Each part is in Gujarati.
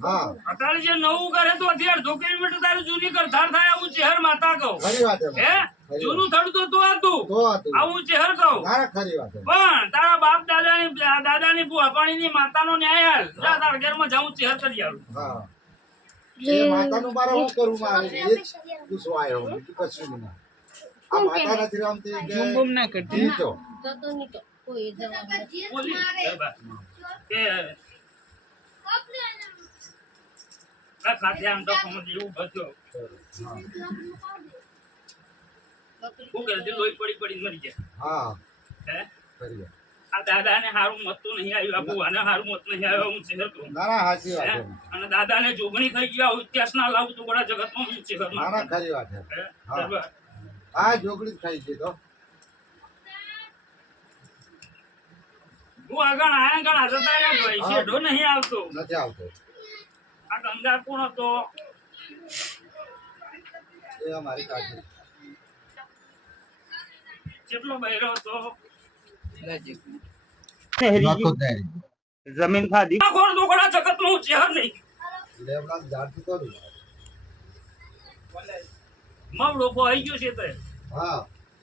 હા. અત્યારે જે નવું કરે તો અત્યારે અડધો કિલોમીટર તારું જૂની કરથાર થાય આવું ચહેર માતા કહું. ખરી વાત છે હે? જૂનું થડું તો તું હતું. આવું ચહેર કહું. ના ખરી વાત છે. પણ તારા બાપ દાદાની દાદાની માતા નો ન્યાય હાલ. જા તાર ઘેરમાં જાઉં ચહેર કરી આવું. હા. એ મારે શું કરવું મારે. એ જ આવ્યો બીજું કશું નહીં. આ માતા નથી રમતી કે જીતો. જતો નહીં તો કોઈ જવાબ બોલી. કે આ ખાતે આમ તો ખમણ જેવું બચ્યો શું કરે લોહી પડી પડી મરી જાય. હા. હે? આ દાદાને હારું મત નહીં આવ્યું આ ભુવાને હારું મત નહીં આવ્યો હું ચહેર કહું. ના ના સાચી વાત અને દાદાને જોગણી થઈ ગયા ઇતિહાસ ના લાવું તો બડા જગતમાં હું ચહેર ના ના ખરી વાત છે. હા. બરાબર. આ જોગડી જ ખાઈ ગઈ તો. હું આગળ આયા ગણ હાજર તાર્યા ભાઈ શેઢો નહીં આવતો. નથી આવતો. આ ગંગા કોણ હતો? એ અમારી કાળજી કેટલો બહેરો હતો? જમીન ખાધી. આ કોણ દુકડા જગતમાં હું ચહેર નહીં. લેવડા કરું મવડો પોઈ ગયો છે તે હા.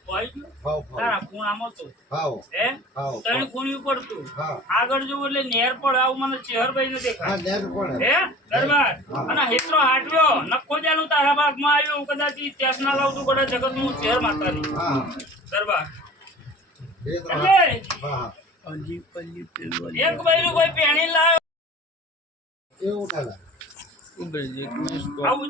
પોઈ ગયો? હા તારા ખૂણામાં તો. હા હે? ખાવ તને ખૂણી પડતું આગળ જો એટલે નેર પડ આવું મને ચેહરભાઈ ને દેખાય હે? દરબાર. અને હેતરો હાટવ્યો નખો જાનું તારા ભાગમાં આવ્યો. કદાચ ઇતિહાસ ના લાવતું કદાચ જગતનું ચહેર માતાની. હા દરબાર. ત્રણ એટલે એક બૈરું કોઈ પેણી લાવ્યો. એવું આવું